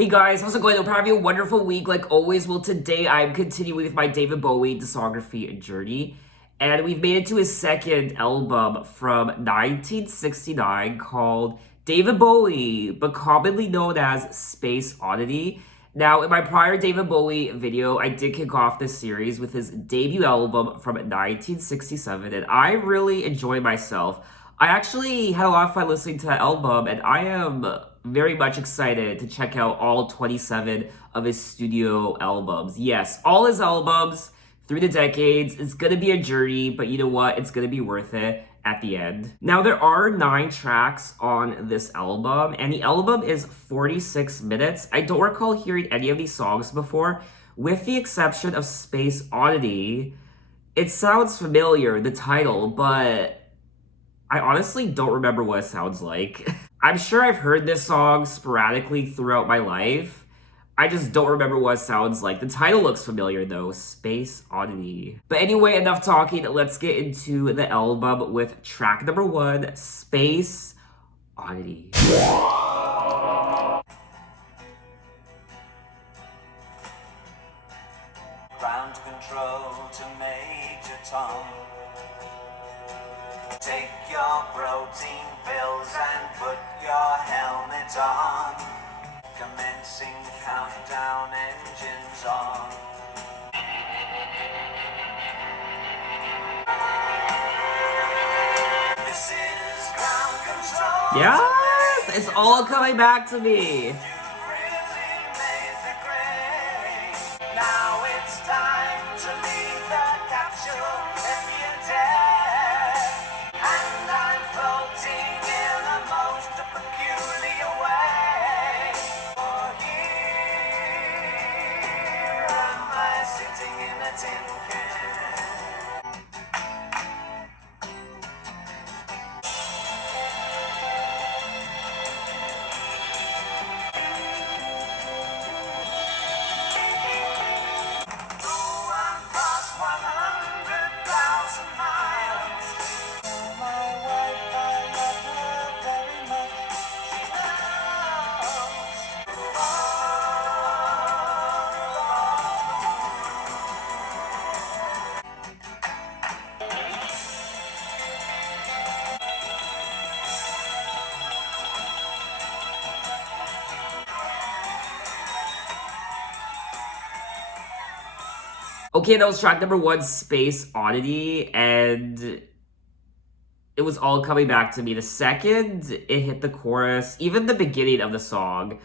Hey guys, how's it going? Hope you're having a wonderful week like always. Well, today I'm continuing with my David Bowie discography journey, and we've made it to his second album from 1969 called David Bowie, but commonly known as Space Oddity. Now, in my prior David Bowie video, I did kick off this series with his debut album from 1967, and I really enjoyed myself. I actually had a lot of fun listening to that album, and I am very much excited to check out all 27 of his studio albums. Yes, all his albums through the decades. It's gonna be a journey, but you know what? It's gonna be worth it at the end. Now, there are 9 tracks on this album, and the album is 46 minutes. I don't recall hearing any of these songs before, with the exception of Space Oddity. It sounds familiar, the title, but I honestly don't remember what it sounds like. I'm sure I've heard this song sporadically throughout my life. I just don't remember what it sounds like. The title looks familiar though, Space Oddity. But anyway, enough talking. Let's get into the album with track number 1, Space Oddity. Ground control to Major Tom. Take your protein pills and put your helmet on. Commencing countdown, engines on. This is ground control. Yes! It's all coming back to me. You really made the grade. Now it's time to leave the capsule if you're dead. And I'm floating in a most peculiar way. For here am I sitting in a tin can. Through and past 100,000 miles. My wife, I love her very much. She Okay, that was track number 1, Space Oddity, and it was all coming back to me. The second it hit the chorus, even the beginning of the song,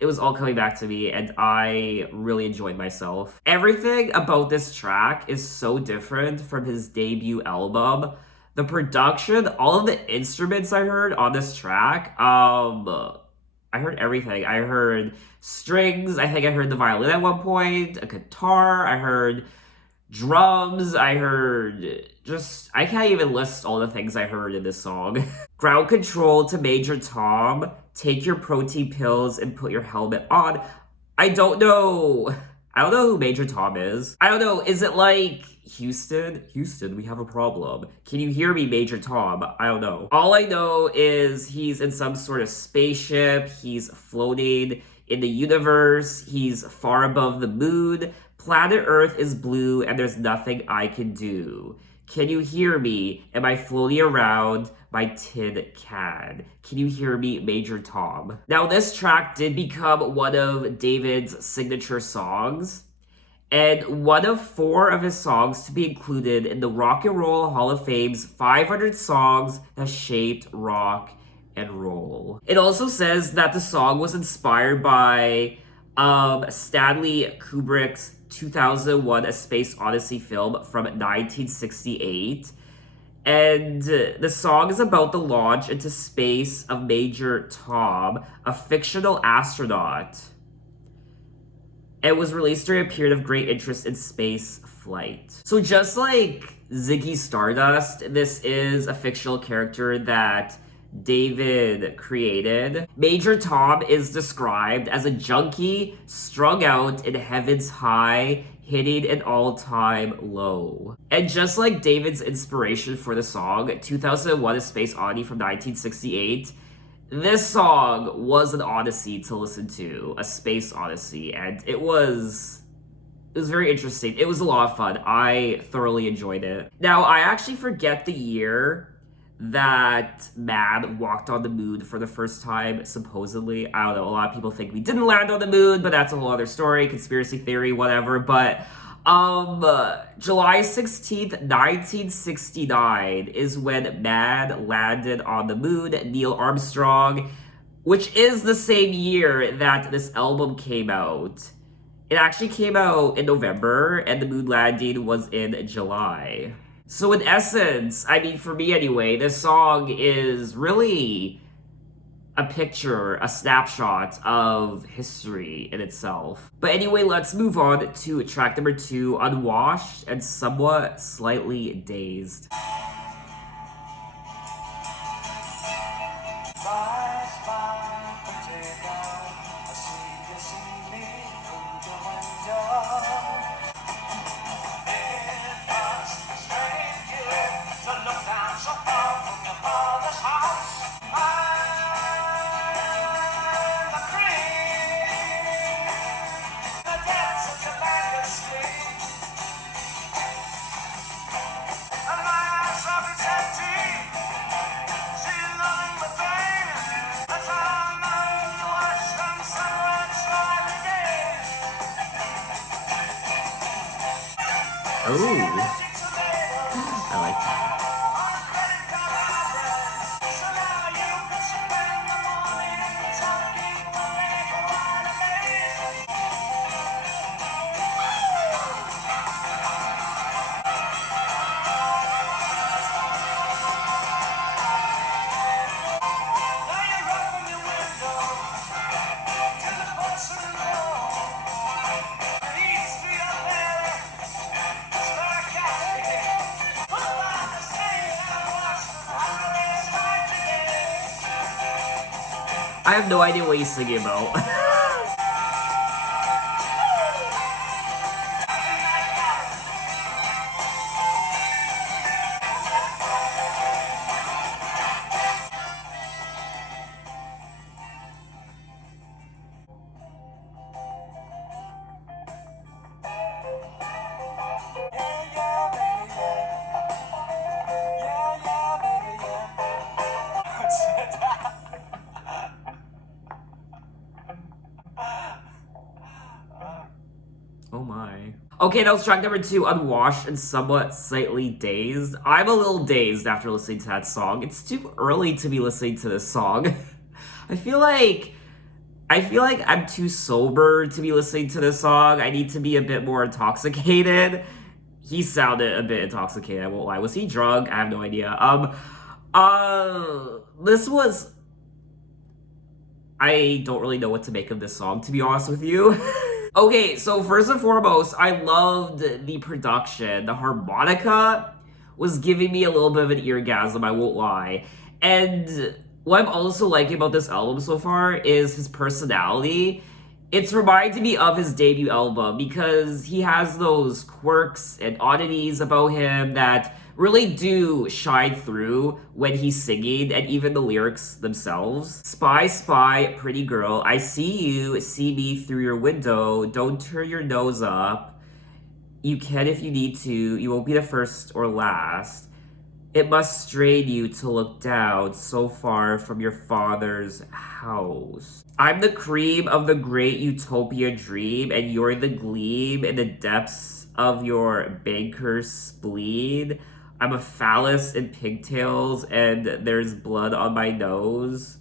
it was all coming back to me, and I really enjoyed myself. Everything about this track is so different from his debut album. The production, all of the instruments I heard on this track, I heard everything. I heard strings. I think I heard the violin at one point, a guitar. I heard drums. I heard I can't even list all the things I heard in this song. Ground control to Major Tom. Take your protein pills and put your helmet on. I don't know who Major Tom is. I don't know. Is it like Houston? Houston, we have a problem. Can you hear me, Major Tom? I don't know. All I know is he's in some sort of spaceship. He's floating in the universe. He's far above the moon. Planet Earth is blue and there's nothing I can do. Can you hear me? Am I floating around my tin can? Can you hear me, Major Tom? Now, this track did become one of David's signature songs, and one of 4 of his songs to be included in the Rock and Roll Hall of Fame's 500 songs that shaped rock and roll. It also says that the song was inspired by Stanley Kubrick's 2001 A Space Odyssey film from 1968. And the song is about the launch into space of Major Tom, a fictional astronaut. It was released during a period of great interest in space flight. So just like Ziggy Stardust, this is a fictional character that David created. Major Tom is described as a junkie strung out in heaven's high, hitting an all-time low. And just like David's inspiration for the song, 2001 A Space Oddity from 1968, This song was an odyssey to listen to, a space odyssey, and it was very interesting. It was a lot of fun. I thoroughly enjoyed it. Now, I actually forget the year that Mad walked on the moon for the first time, supposedly. I don't know, a lot of people think we didn't land on the moon, but that's a whole other story, conspiracy theory, whatever. But July 16th, 1969 is when Mad landed on the moon. Neil Armstrong, which is the same year that this album came out. It actually came out in November, and the moon landing was in July. So in essence, I mean, for me anyway, this song is really a picture, a snapshot of history in itself. But anyway, let's move on to track number 2, Unwashed and Somewhat Slightly Dazed. Ooh, I like that. I have no idea what he's singing about. Oh my. Okay, that was track number 2, Unwashed and Somewhat Slightly Dazed. I'm a little dazed after listening to that song. It's too early to be listening to this song. I feel like I'm too sober to be listening to this song. I need to be a bit more intoxicated. He sounded a bit intoxicated, I won't lie. Was he drunk? I have no idea. This was... I don't really know what to make of this song, to be honest with you. Okay, so first and foremost, I loved the production. The harmonica was giving me a little bit of an eargasm, I won't lie. And what I'm also liking about this album so far is his personality. It's reminding me of his debut album because he has those quirks and oddities about him that really do shine through when he's singing, and even the lyrics themselves. Spy, spy, pretty girl, I see you, see me through your window, don't turn your nose up. You can if you need to, you won't be the first or last. It must strain you to look down so far from your father's house. I'm the cream of the great utopia dream, and you're the gleam in the depths of your banker's spleen. I'm a phallus in pigtails, and there's blood on my nose.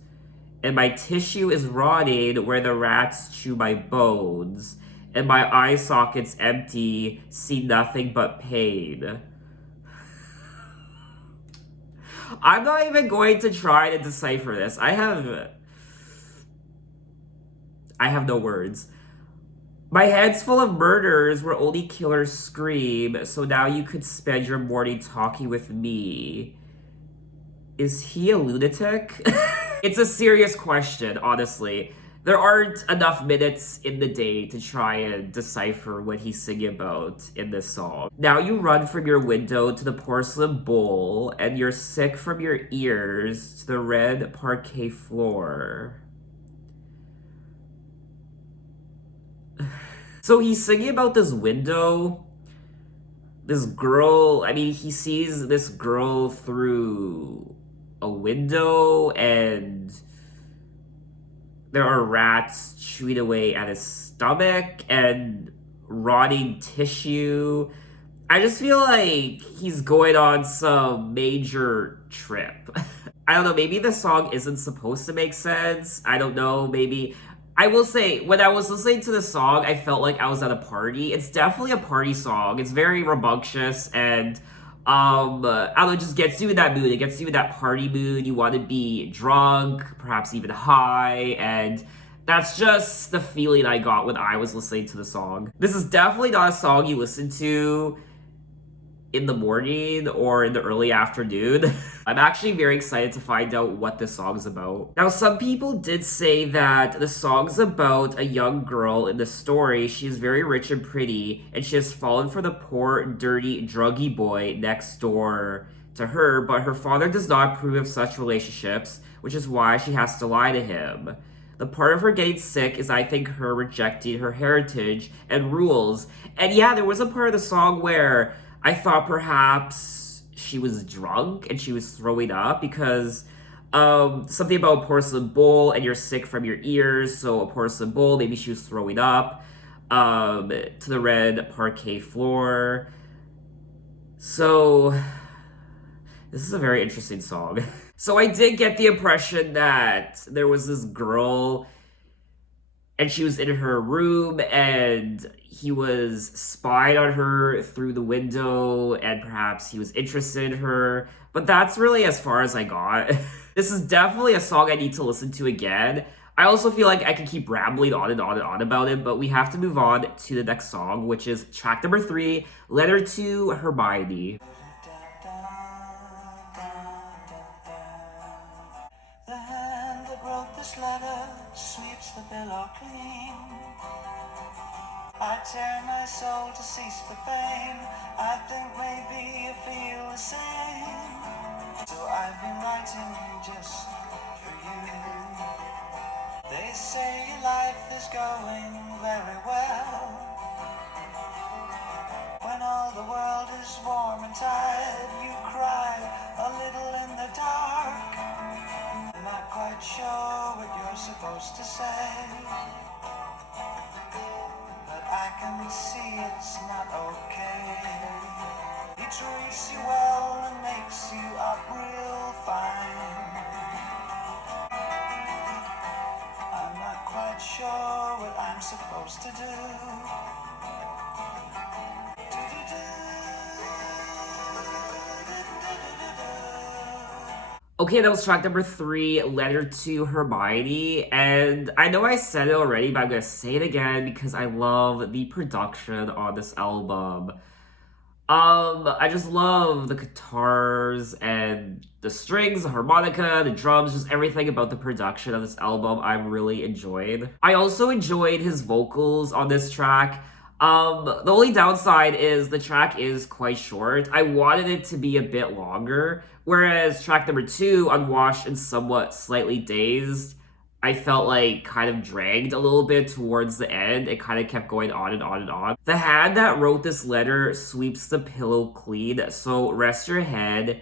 And my tissue is rotting where the rats chew my bones. And my eye sockets empty, see nothing but pain. I'm not even going to try to decipher this. I have no words. My head's full of murders where only killers scream, so now you could spend your morning talking with me. Is he a lunatic? It's a serious question, honestly. There aren't enough minutes in the day to try and decipher what he's singing about in this song. Now you run from your window to the porcelain bowl, and you're sick from your ears to the red parquet floor. So he's singing about this window. This girl, I mean, he sees this girl through a window, and there are rats chewing away at his stomach and rotting tissue. I just feel like he's going on some major trip. I don't know, maybe the song isn't supposed to make sense. I don't know, maybe. I will say, when I was listening to the song, I felt like I was at a party. It's definitely a party song. It's very rambunctious and I don't know, it just gets you in that mood. It gets you in that party mood. You want to be drunk, perhaps even high, and that's just the feeling I got when I was listening to the song. This is definitely not a song you listen to in the morning or in the early afternoon. I'm actually very excited to find out what this song's about. Now, some people did say that the song's about a young girl in the story. She's very rich and pretty, and she has fallen for the poor, dirty, druggy boy next door to her, but her father does not approve of such relationships, which is why she has to lie to him. The part of her getting sick is, I think, her rejecting her heritage and rules. And yeah, there was a part of the song where I thought perhaps she was drunk and she was throwing up because something about a porcelain bowl and you're sick from your ears, so a porcelain bowl, maybe she was throwing up to the red parquet floor. So this is a very interesting song. So I did get the impression that there was this girl and she was in her room and he was spying on her through the window and perhaps he was interested in her. But that's really as far as I got. This is definitely a song I need to listen to again. I also feel like I can keep rambling on and on and on about it, but we have to move on to the next song, which is track number 3, Letter to Hermione. The hand that wrote this letter sweeps the pillow clean. I tear my soul to cease the pain. I think maybe you feel the same. So I've been writing just for you. They say life is going very well. When all the world is warm and tired, you cry a little in the dark. I'm not quite sure what you're supposed to say, but I can see it's not okay. He treats you well and makes you up real fine. I'm not quite sure what I'm supposed to do. Okay, that was track number 3, Letter to Hermione, and I know I said it already, but I'm gonna say it again because I love the production on this album. I just love the guitars and the strings, the harmonica, the drums, just everything about the production of this album I really enjoyed. I also enjoyed his vocals on this track. The only downside is the track is quite short. I wanted it to be a bit longer, whereas track number 2, Unwashed and somewhat slightly dazed, I felt like kind of dragged a little bit towards the end. It kind of kept going on and on and on. The hand that wrote this letter sweeps the pillow clean, so rest your head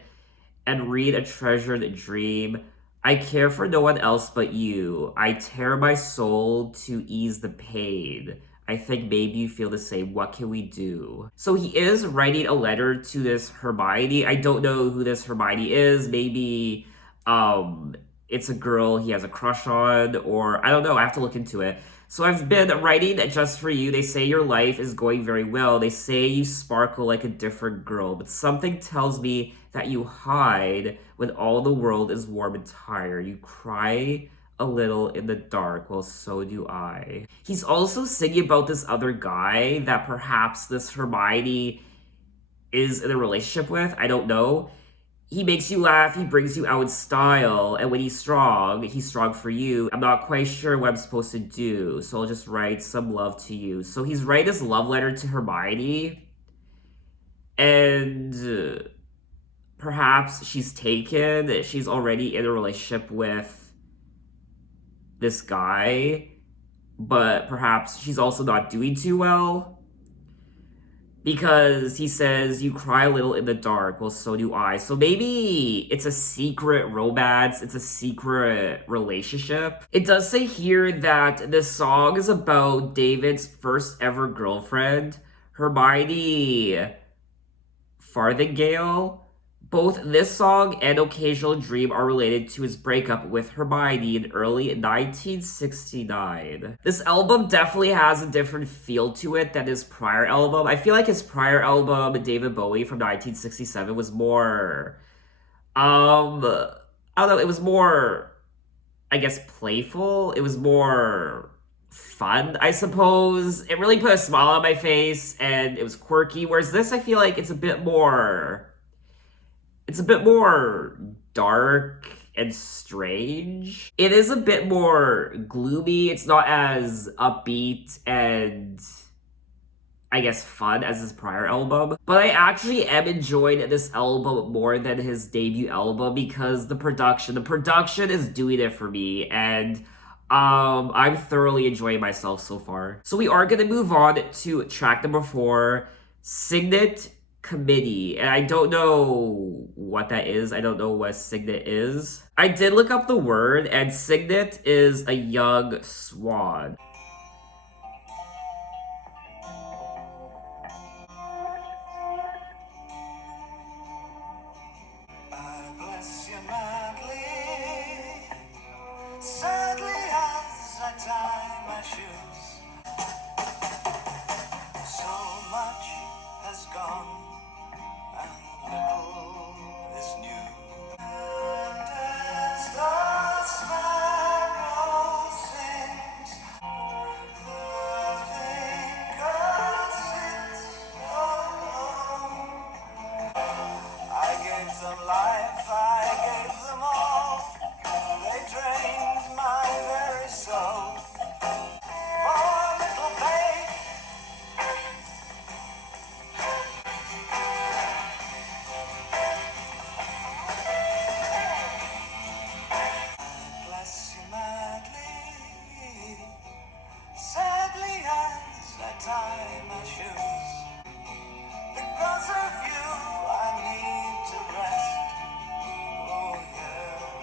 and read a treasured dream. I care for no one else but you. I tear my soul to ease the pain. I think maybe you feel the same. What can we do? So he is writing a letter to this Hermione. I don't know who this Hermione is. Maybe it's a girl he has a crush on, or I don't know. I have to look into it. So I've been writing just for you. They say your life is going very well. They say you sparkle like a different girl, but something tells me that you hide when all the world is warm and tired. You cry a little in the dark. Well, so do I. He's also singing about this other guy that perhaps this Hermione is in a relationship with. I don't know. He makes you laugh, he brings you out in style, and when he's strong for you. I'm not quite sure what I'm supposed to do, so I'll just write some love to you. So he's writing this love letter to Hermione, and perhaps she's taken, she's already in a relationship with this guy, but perhaps she's also not doing too well. Because he says, you cry a little in the dark, well, so do I. So maybe it's a secret romance, it's a secret relationship. It does say here that this song is about David's first ever girlfriend, Hermione Farthingale. Both this song and Occasional Dream are related to his breakup with Hermione in early 1969. This album definitely has a different feel to it than his prior album. I feel like his prior album, David Bowie from 1967, was more, I don't know, it was more, I guess, playful. It was more fun, I suppose. It really put a smile on my face, and it was quirky, whereas this, I feel like it's a bit more dark and strange. It is a bit more gloomy. It's not as upbeat and, I guess, fun as his prior album. But I actually am enjoying this album more than his debut album because the production is doing it for me, and I'm thoroughly enjoying myself so far. So we are gonna move on to track number 4, Cygnet Committee, and I don't know what that is. I don't know what Cygnet is. I did look up the word, and Cygnet is a young swan. I bless you madly, sadly as I tie my shoes. So much has gone and little is new. And as the sparrow sings, the thinker sits alone. I gave them life, I gave them all. They drained my very soul. Poor little babe. Bless you madly, sadly as I tie my shoes. Because of you, I need to rest. Oh yeah.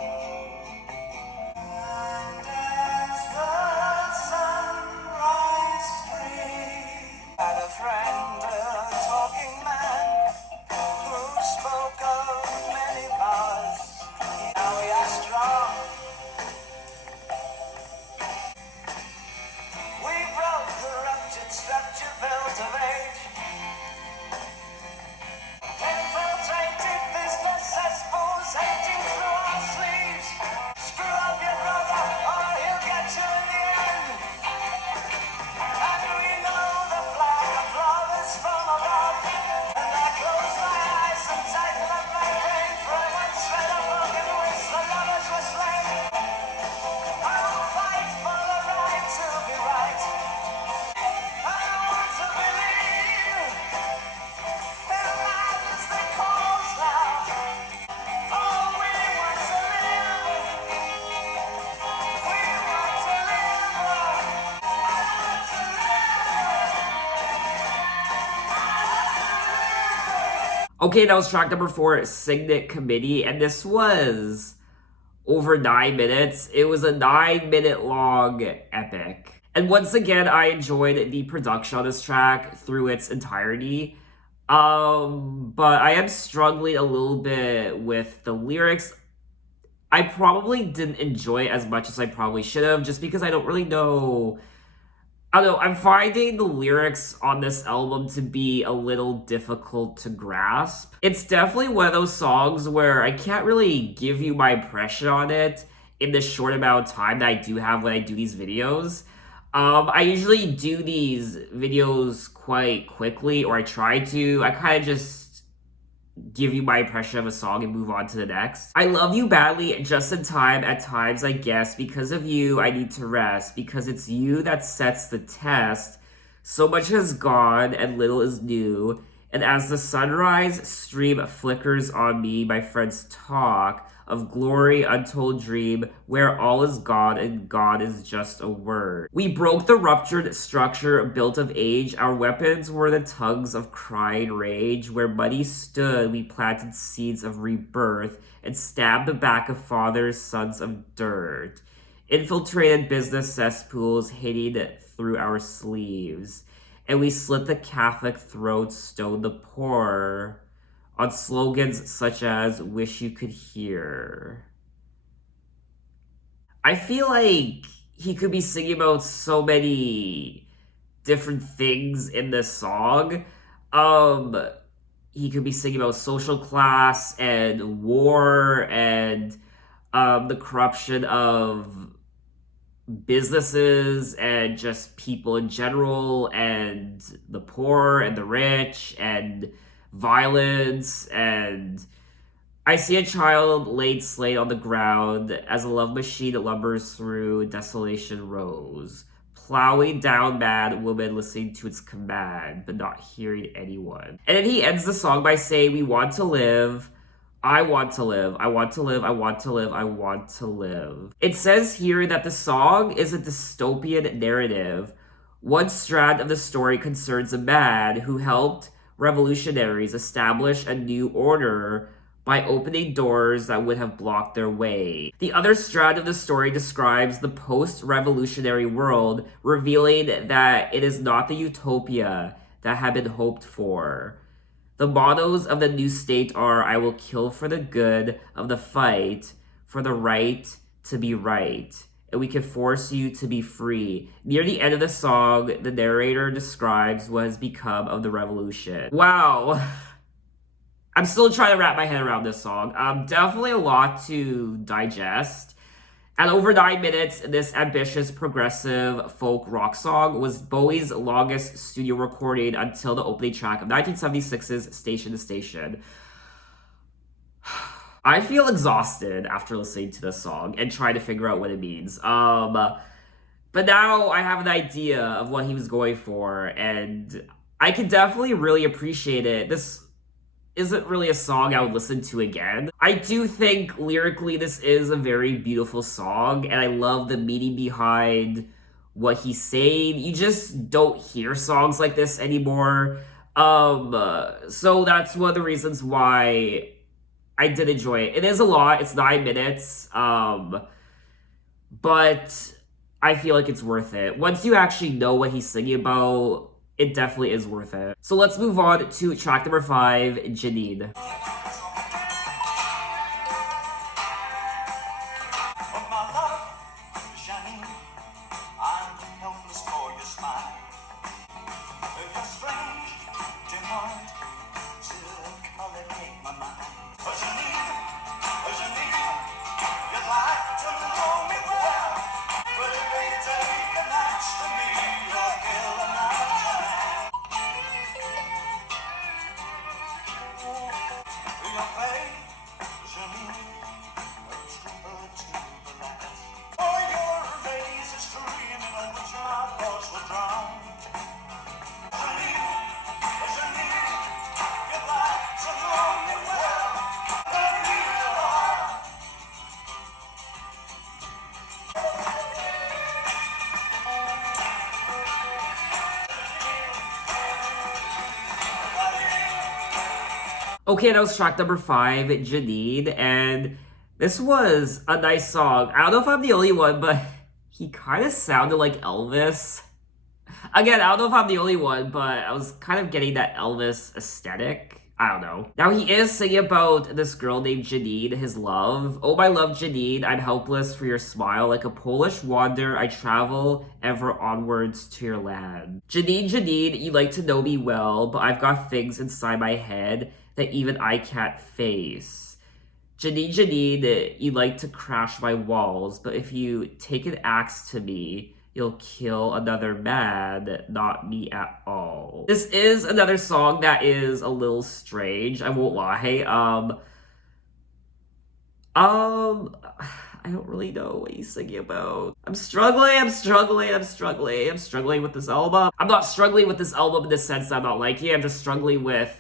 And as the sunrise streams, had a friend, a talking man, who spoke of many powers. Now we are strong. We broke the ruptured structure built of age. Infiltrated business cesspools emptying through our sleeves. Screw up your brother or he'll get you in the end. And we know the flag of love is from above. And I close my eyes and tighten up my brain, for I once read a book in which the lovers were slain. I will fight for the right to be right. I want to believe in life as the cause now. Oh, we want to live. We want to live. I want to live. Okay, that was track number 4, Cygnet Committee, and this was over 9 minutes. It was a 9-minute long epic. And once again, I enjoyed the production on this track through its entirety. But I am struggling a little bit with the lyrics. I probably didn't enjoy it as much as I probably should have, just because I don't really know. I don't know, I'm finding the lyrics on this album to be a little difficult to grasp. It's definitely one of those songs where I can't really give you my impression on it in the short amount of time that I do have when I do these videos. I usually do these videos quite quickly, or I try to. I kind of just give you my impression of a song and move on to the next. I love you badly, just in time at times, I guess. Because of you, I need to rest. Because it's you that sets the test. So much has gone and little is new. And as the sunrise stream flickers on me, my friends talk of glory, untold dream, where all is God and God is just a word. We broke the ruptured structure built of age. Our weapons were the tongues of crying rage. Where muddy stood, we planted seeds of rebirth and stabbed the back of fathers, sons of dirt. Infiltrated business cesspools hitting through our sleeves. And we slit the Catholic throats, stoned the poor on slogans such as "Wish You Could Hear." I feel like he could be singing about so many different things in this song. He could be singing about social class and war and the corruption of businesses and just people in general and the poor and the rich and violence. And I see a child laid slain on the ground as a love machine lumbers through desolation rows, plowing down mad woman listening to its command but not hearing anyone. And then he ends the song by saying, we want to live, I want to live, I want to live, I want to live, I want to live. It says here that the song is a dystopian narrative. One strand of the story concerns a man who helped revolutionaries establish a new order by opening doors that would have blocked their way. The other strand of the story describes the post-revolutionary world, revealing that it is not the utopia that had been hoped for. The mottos of the new state are, I will kill for the good of the fight, for the right to be right, and we can force you to be free. Near the end of the song, the narrator describes what has become of the revolution. Wow. I'm still trying to wrap my head around this song. Definitely a lot to digest. At over 9 minutes, this ambitious progressive folk rock song was Bowie's longest studio recording until the opening track of 1976's Station to Station. I feel exhausted after listening to this song and trying to figure out what it means. But now I have an idea of what he was going for, and I can definitely really appreciate it. This isn't really a song I would listen to again. I do think lyrically this is a very beautiful song, and I love the meaning behind what he's saying. You just don't hear songs like this anymore. So that's one of the reasons why I did enjoy it. It is a lot. It's 9 minutes. But I feel like it's worth it. Once you actually know what he's singing about, it definitely is worth it. So let's move on to track number 5, Janine. Oh, my love, Janine, I'm helpless for your smile. Your strange demand to colorate my mind. Oh, Janine, you'd like to know me well, but if they take a match to me, you're ill and I'm your face, Janine, a trooper to the last. Oh, your rays are streaming on which my thoughts were drawn. Janine, you'd like to know me well, but me alone. Okay, that was track number 5, Janine, and this was a nice song. I don't know if I'm the only one, but he kind of sounded like Elvis. Again, I don't know if I'm the only one, but I was kind of getting that Elvis aesthetic. I don't know. Now, he is singing about this girl named Janine, his love. Oh, my love, Janine, I'm helpless for your smile. Like a Polish wanderer, I travel ever onwards to your land. Janine, you like to know me well, but I've got things inside my head that even I can't face. Janine, you like to crash my walls, but if you take an axe to me, You'll kill another man, not me at all. This is another song that is a little strange, I won't lie. I don't really know what he's singing about. I'm struggling with this album. I'm not struggling with this album in the sense that I'm not liking it, I'm just struggling with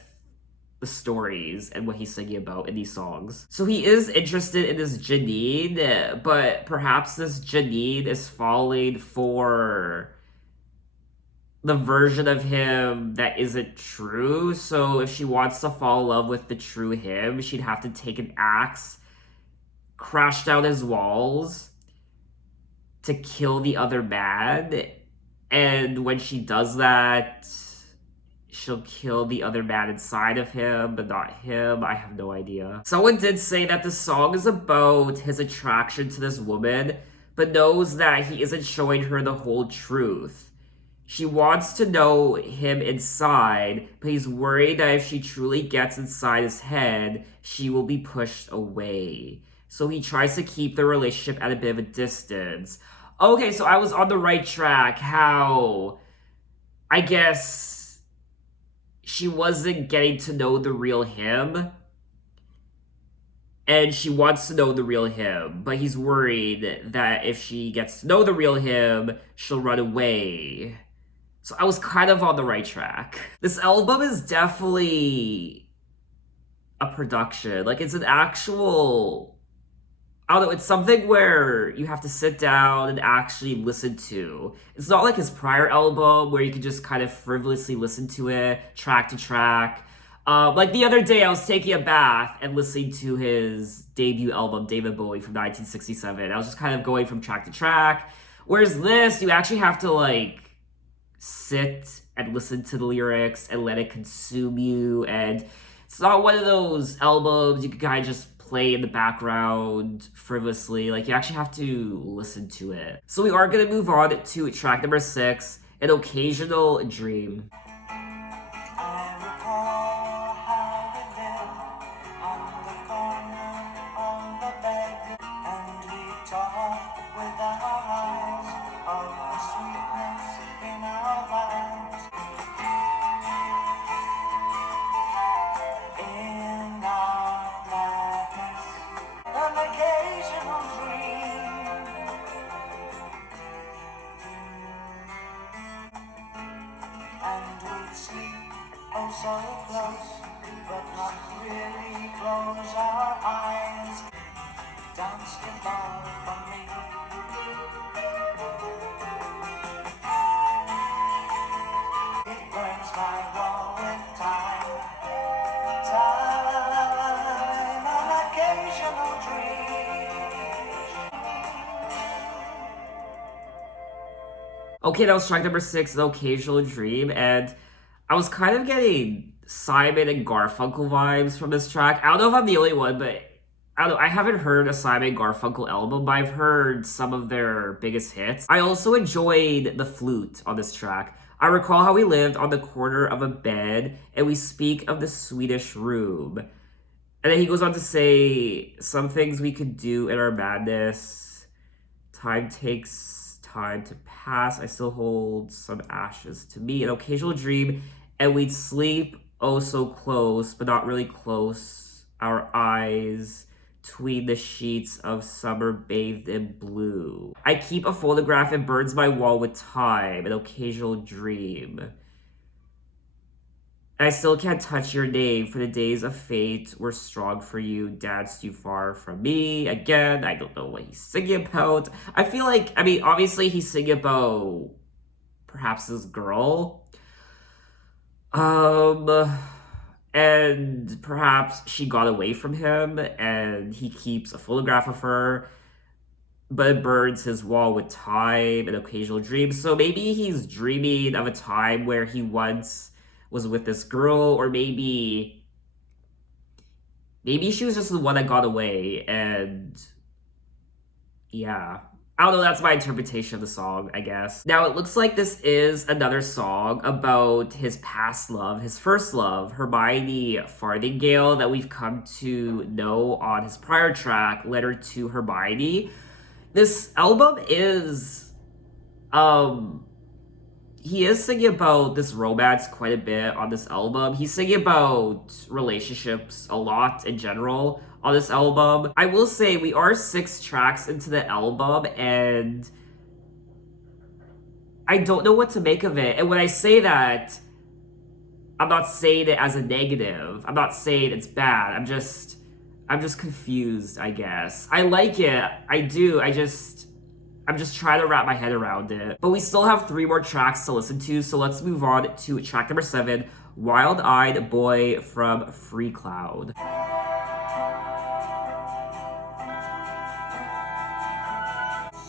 the stories and what he's singing about in these songs. So he is interested in this Janine, but perhaps this Janine is falling for the version of him that isn't true. So if she wants to fall in love with the true him, she'd have to take an axe, crash down his walls to kill the other man. And when she does that, she'll kill the other man inside of him, but not him. I have no idea. Someone did say that the song is about his attraction to this woman, but knows that he isn't showing her the whole truth. She wants to know him inside, but he's worried that if she truly gets inside his head, she will be pushed away. So he tries to keep the relationship at a bit of a distance. Okay, so I was on the right track, how I guess she wasn't getting to know the real him, and she wants to know the real him, but he's worried that if she gets to know the real him, she'll run away. So I was kind of on the right track. This album is definitely a production. Like, it's an actual, I don't know, it's something where you have to sit down and actually listen to. It's not like his prior album where you can just kind of frivolously listen to it, track to track. Like the other day, I was taking a bath and listening to his debut album, David Bowie from 1967. I was just kind of going from track to track. Whereas this, you actually have to like sit and listen to the lyrics and let it consume you. And it's not one of those albums you can kind of just play in the background frivolously. Like, you actually have to listen to it. So we are going to move on to track number 6, An Occasional Dream. I recall how we lived on the corner of the bed, and we talked with our eyes of the sweetness in our lives. In our madness, an occasional dream, and we'd sleep oh so close, but not really close our eyes. Dance the ball for me. It burns my wall with time, an occasional dream. Okay, that was track number 6, An Occasional Dream, and I was kind of getting Simon and Garfunkel vibes from this track. I don't know if I'm the only one, but I don't know, I haven't heard a Simon and Garfunkel album, but I've heard some of their biggest hits. I also enjoyed the flute on this track. I recall how we lived on the corner of a bed, and we speak of the Swedish room. And then he goes on to say, some things we could do in our madness. Time takes time to pass. I still hold some ashes to me. An occasional dream. And we'd sleep oh so close, but not really close. Our eyes between the sheets of summer bathed in blue. I keep a photograph and burns my wall with time. An occasional dream. I still can't touch your name, for the days of fate were strong for you, danced you far from me. Again, I don't know what he's singing about. I feel like, I mean, obviously he's singing about perhaps this girl. And perhaps she got away from him and he keeps a photograph of her, but it burns his wall with time and occasional dreams. So maybe he's dreaming of a time where he once was with this girl, or maybe she was just the one that got away, and yeah. I don't know, that's my interpretation of the song, I guess. Now, it looks like this is another song about his past love, his first love, Hermione Farthingale, that we've come to know on his prior track, Letter to Hermione. This album is Um, he is singing about this romance quite a bit on this album. He's singing about relationships a lot in general on this album. I will say we are 6 tracks into the album, and I don't know what to make of it. And when I say that, I'm not saying it as a negative. I'm not saying it's bad. I'm just confused, I guess. I like it. I do. I'm just trying to wrap my head around it. But we still have 3 more tracks to listen to, so let's move on to track number 7, Wild Eyed Boy from Freecloud.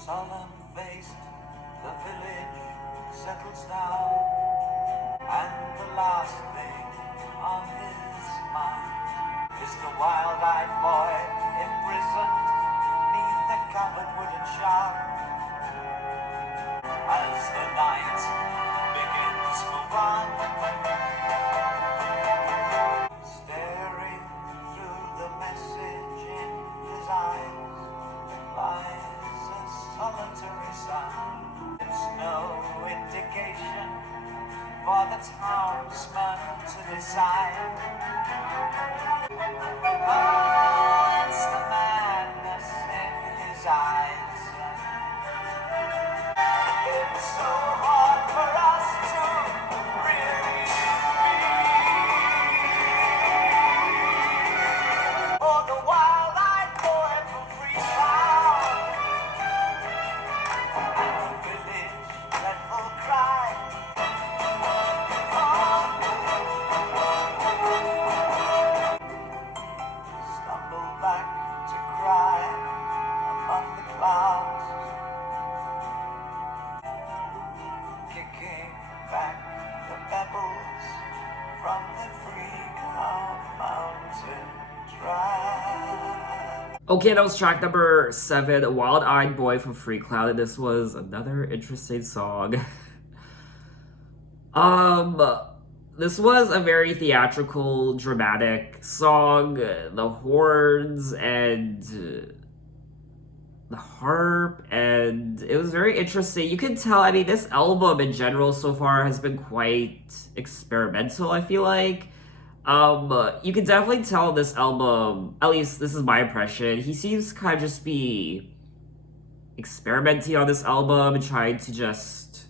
Solemn-faced, the village settles down, and the last thing on his mind is the wild-eyed boy imprisoned neath the covered wooden shaft. As the night begins to run, staring through the message in his eyes lies a solitary sun. There's no indication for the townsman to decide. Oh, it's the madness in his eyes. It's so hard for us to really be. Oh, the wild-eyed boy from Freecloud, and the village dreadful cry. Stumble back to cry among the clouds, kicking back the pebbles from the Freecloud mountain drive. Okay, that was track number 7, Wild Eyed Boy from Freecloud, and this was another interesting song. This was a very theatrical, dramatic song. The horns and the harp, and it was very interesting. You can tell, I mean, this album in general so far has been quite experimental, I feel like. You can definitely tell this album, at least this is my impression, he seems to kind of just be experimenting on this album and trying to just,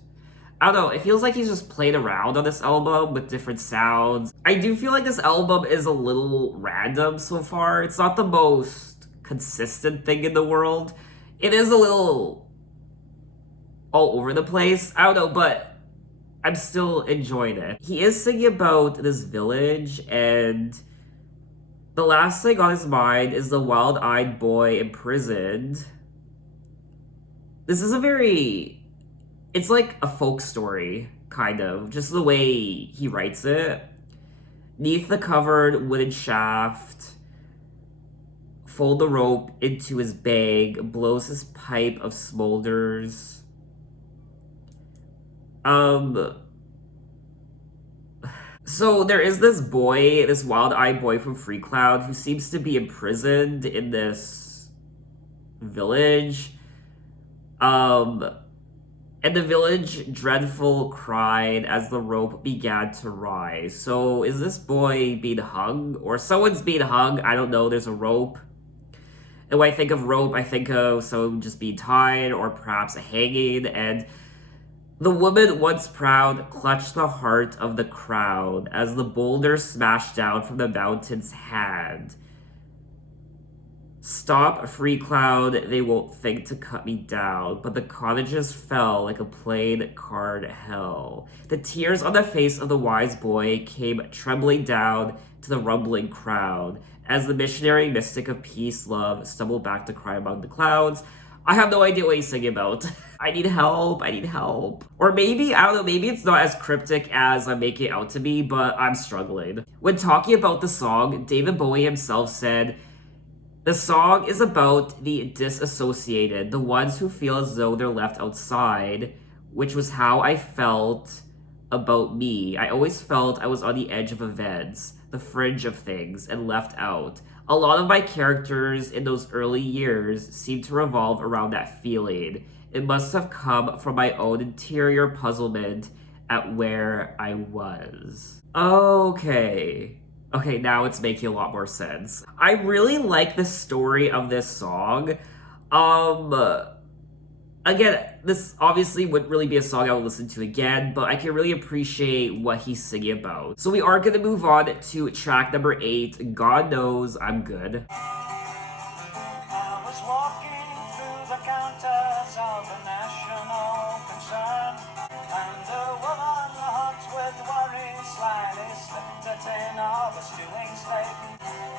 I don't know, it feels like he's just played around on this album with different sounds. I do feel like this album is a little random so far. It's not the most consistent thing in the world. It is a little all over the place. I don't know, but I'm still enjoying it. He is singing about this village, and the last thing on his mind is the wild-eyed boy imprisoned. This is it's like a folk story, kind of, just the way he writes it. Neath the covered wooden shaft, fold the rope into his bag, blows his pipe of smolders. So there is this boy, this wild-eyed boy from Freecloud, who seems to be imprisoned in this village. And the village dreadful cried as the rope began to rise. So is this boy being hung? Or someone's being hung? I don't know, there's a rope. And when I think of rope, I think of someone just being tied, or perhaps a hanging, and the woman, once proud, clutched the heart of the crowd as the boulder smashed down from the mountain's hand. Stop, Freecloud, they won't think to cut me down, but the cottages fell like a played card hell. The tears on the face of the wise boy came trembling down to the rumbling crowd, as the missionary mystic of peace, love, stumbled back to cry among the clouds. I have no idea what he's singing about. I need help, I need help. Or maybe, I don't know, maybe it's not as cryptic as I make it out to be, but I'm struggling. When talking about the song, David Bowie himself said, "The song is about the disassociated, the ones who feel as though they're left outside, which was how I felt about me. I always felt I was on the edge of events, the fringe of things, and left out. A lot of my characters in those early years seemed to revolve around that feeling. It must have come from my own interior puzzlement at where I was. Okay. Okay, now it's making a lot more sense. I really like the story of this song. Again, this obviously wouldn't really be a song I would listen to again, but I can really appreciate what he's singing about. So we are gonna move on to track number 8, God Knows I'm Good. I was walking through the counters of a national concern, and a woman hot with worry slyly slipped a tin of a stewing steak,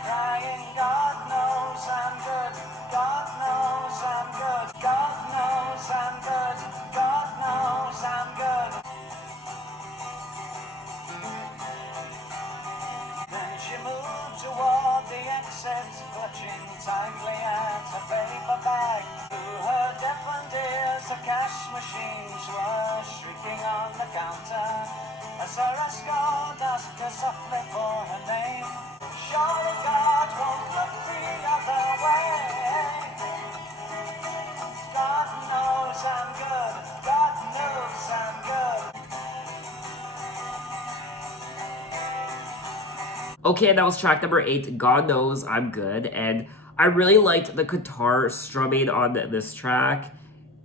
crying, God knows I'm good, God knows I'm good, God knows I'm good, God knows I'm good. Then she moved toward the exit, clutching tightly at a paper bag. Through her deafened ears, the cash machines were shrieking on the counter as her escort asked her softly for her name. Surely God won't look the other way. God knows I'm good, God knows I'm good. Okay, that was track number 8, God Knows I'm Good, and I really liked the guitar strumming on this track.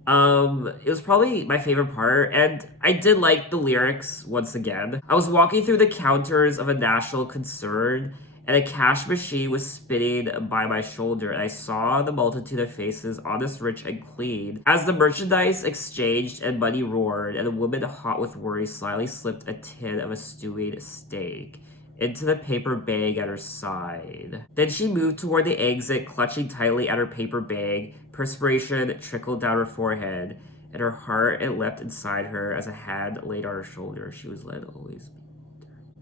It was probably my favorite part, and I did like the lyrics once again. I was walking through the counters of a national concern, and a cash machine was spinning by my shoulder, and I saw the multitude of faces, honest, rich, and clean. As the merchandise exchanged and money roared, and a woman hot with worry slyly slipped a tin of a stewing steak into the paper bag at her side. Then she moved toward the exit, clutching tightly at her paper bag. Perspiration trickled down her forehead, and her heart it leapt inside her as a hand laid on her shoulder. She was led always.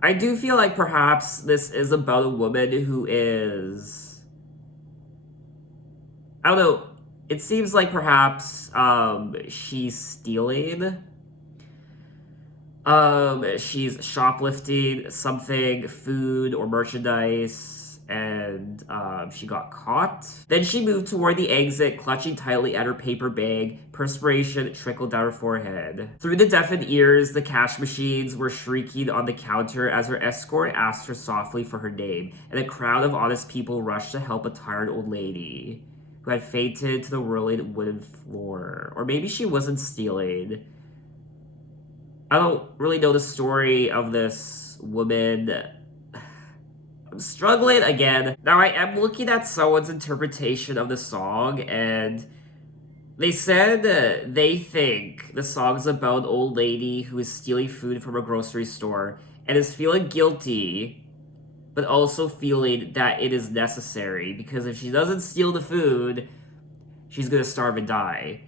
I do feel like perhaps this is about a woman who is, I don't know, it seems like perhaps she's stealing. She's shoplifting something, food or merchandise, and she got caught. Then she moved toward the exit, clutching tightly at her paper bag. Perspiration trickled down her forehead. Through the deafened ears, the cash machines were shrieking on the counter as her escort asked her softly for her name, and a crowd of honest people rushed to help a tired old lady who had fainted to the whirling wooden floor. Or maybe she wasn't stealing. I don't really know the story of this woman. I'm struggling again. Now, I am looking at someone's interpretation of the song, and they said they think the song's about an old lady who is stealing food from a grocery store and is feeling guilty, but also feeling that it is necessary, because if she doesn't steal the food, she's gonna starve and die.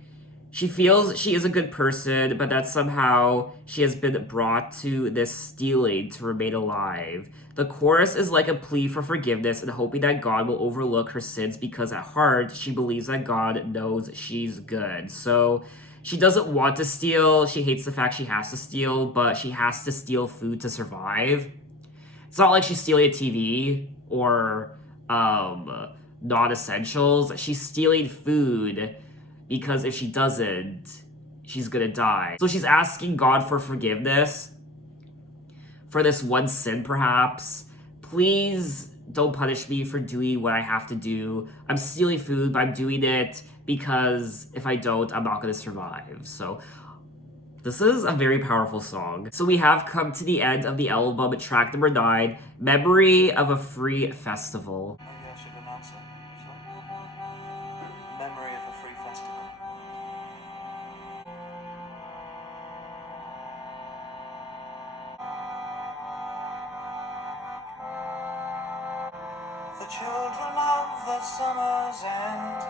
She feels she is a good person, but that somehow she has been brought to this stealing to remain alive. The chorus is like a plea for forgiveness and hoping that God will overlook her sins, because at heart, she believes that God knows she's good. So she doesn't want to steal. She hates the fact she has to steal, but she has to steal food to survive. It's not like she's stealing a TV or non-essentials. She's stealing food because if she doesn't, she's gonna die. So she's asking God for forgiveness for this one sin, perhaps. Please don't punish me for doing what I have to do. I'm stealing food, but I'm doing it because if I don't, I'm not gonna survive. So this is a very powerful song. So we have come to the end of the album, track number 9, Memory of a Free Festival. Maybe I should announce it. Memory of a free festival. The children of the summer's end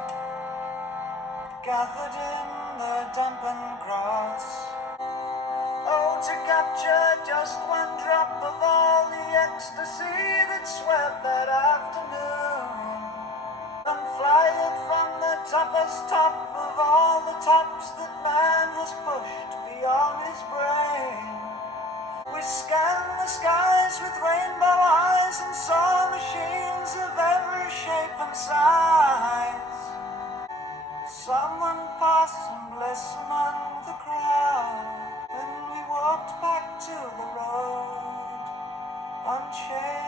gathered in the dampened grass. Oh, to capture just one drop of all the ecstasy that swept that afternoon, and fly it from the toppest top of all the tops that man has pushed beyond his brain. We scanned the skies with rainbow eyes and saw machines of every shape and size. Someone passed and voice among the crowd. And we walked back to the road, unchained.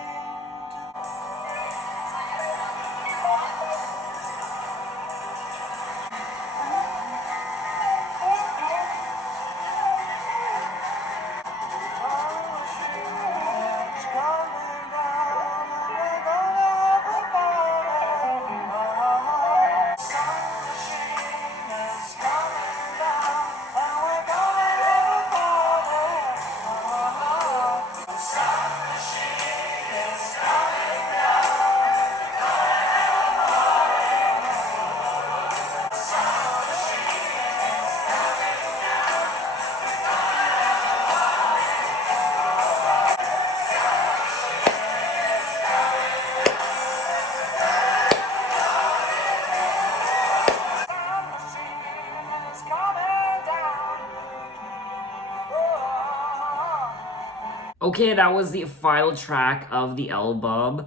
Okay, that was the final track of the album,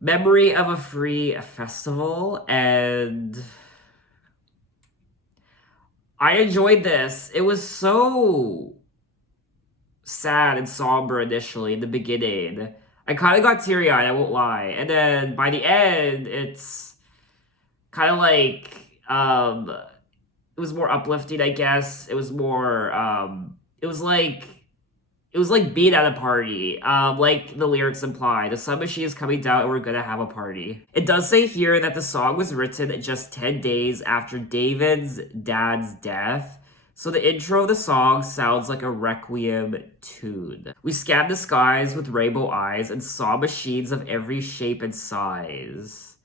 Memory of a Free Festival, and I enjoyed this. It was so sad and somber initially in the beginning. I kind of got teary-eyed, I won't lie. And then by the end, it's kind of like, it was more uplifting, I guess. It was more, it was like being at a party, like the lyrics imply. The sun machine is coming down and we're gonna have a party. It does say here that the song was written just 10 days after David's dad's death, so the intro of the song sounds like a requiem tune. We scanned the skies with rainbow eyes and saw machines of every shape and size.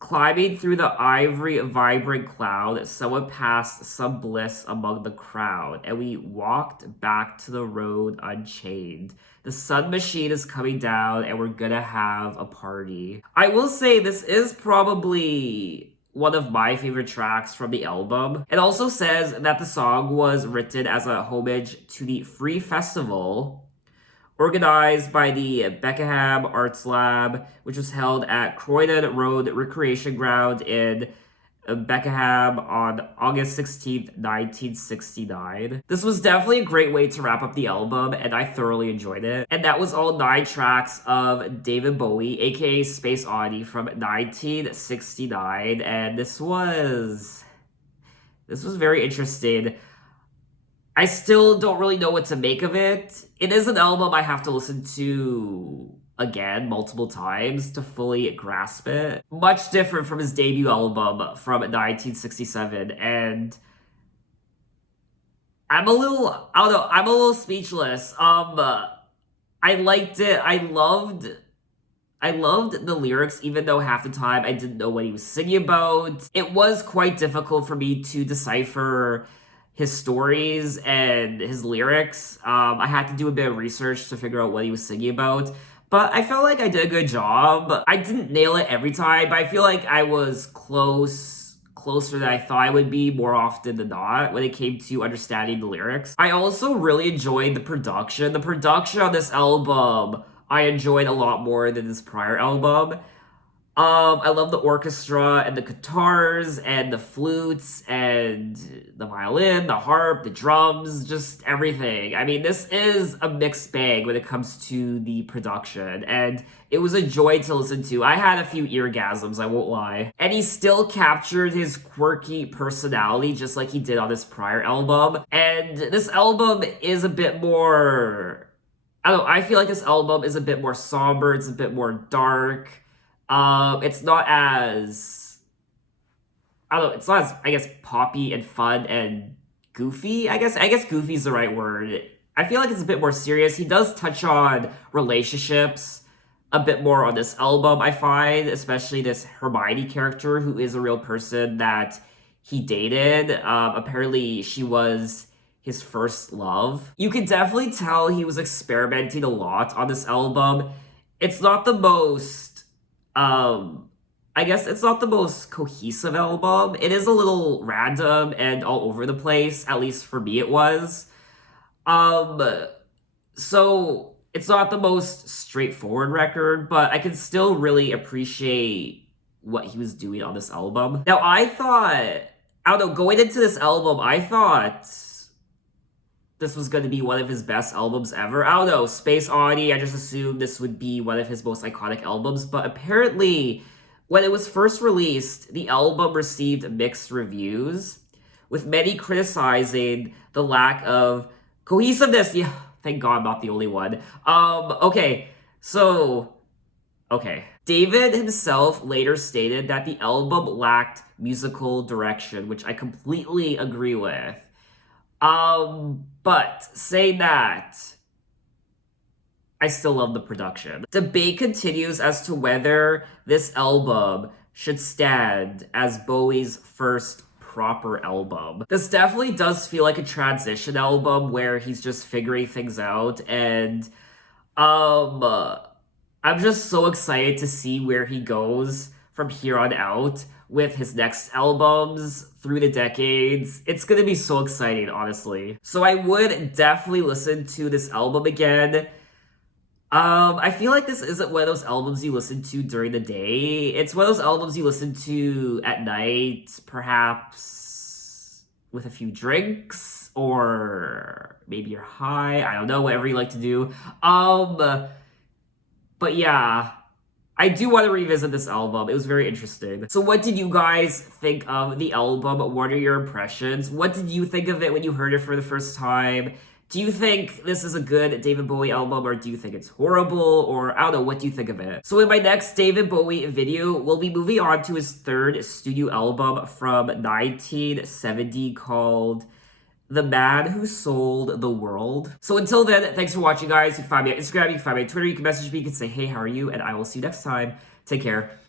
Climbing through the ivory vibrant cloud, someone passed some bliss among the crowd, and we walked back to the road unchained. The sun machine is coming down, and we're gonna have a party. I will say this is probably one of my favorite tracks from the album. It also says that the song was written as a homage to the Free Festival, organized by the Beckenham Arts Lab, which was held at Croydon Road Recreation Ground in Beckenham on August 16th, 1969. This was definitely a great way to wrap up the album, and I thoroughly enjoyed it. And that was all 9 tracks of David Bowie, aka Space Oddity, from 1969, and this was very interesting. I still don't really know what to make of it. It is an album I have to listen to again multiple times to fully grasp it. Much different from his debut album from 1967, and I'm a little speechless. I liked it. I loved the lyrics, even though half the time I didn't know what he was singing about. It was quite difficult for me to decipher his stories and his lyrics. I had to do a bit of research to figure out what he was singing about, but I felt like I did a good job. I didn't nail it every time, but I feel like I was closer than I thought I would be more often than not when it came to understanding the lyrics. I also really enjoyed the production. The production on this album I enjoyed a lot more than this prior album. I love the orchestra and the guitars and the flutes and the violin, the harp, the drums, just everything. I mean, this is a mixed bag when it comes to the production, and it was a joy to listen to. I had a few eargasms, I won't lie. And he still captured his quirky personality just like he did on this prior album. And this album is a bit more... I don't know, I feel like this album is a bit more somber, it's a bit more dark. It's not as, it's not as, I guess, poppy and fun and goofy. I guess goofy is the right word. I feel like it's a bit more serious. He does touch on relationships a bit more on this album, I find, especially this Hermione character, who is a real person that he dated. Apparently she was his first love. You can definitely tell he was experimenting a lot on this album. It's not the most, I guess it's not the most cohesive album. It is a little random and all over the place, at least for me it was. So it's not the most straightforward record, but I can still really appreciate what he was doing on this album. Now, I thought I don't know, going into this album, I thought this was going to be one of his best albums ever. I don't know, Space Oddity, I just assumed this would be one of his most iconic albums, but apparently, when it was first released, the album received mixed reviews, with many criticizing the lack of cohesiveness. Yeah, thank God I'm not the only one. Okay, so, okay. David himself later stated that the album lacked musical direction, which I completely agree with. But saying that, I still love the production. Debate continues as to whether this album should stand as Bowie's first proper album. This definitely does feel like a transition album where he's just figuring things out, and I'm just so excited to see where he goes from here on out with his next albums through the decades. It's gonna be so exciting, honestly. So I would definitely listen to this album again. I feel like this isn't one of those albums you listen to during the day. It's one of those albums you listen to at night, perhaps with a few drinks, or maybe you're high. I don't know, whatever you like to do. But yeah, I do want to revisit this album. It was very interesting. So what did you guys think of the album? What are your impressions? What did you think of it when you heard it for the first time? Do you think this is a good David Bowie album, or do you think it's horrible? Or I don't know, what do you think of it? So in my next David Bowie video, we'll be moving on to his third studio album from 1970 called The Man Who Sold the World. So until then, thanks for watching, guys. You can find me on Instagram, you can find me on Twitter, you can message me, you can say, hey, how are you? And I will see you next time. Take care.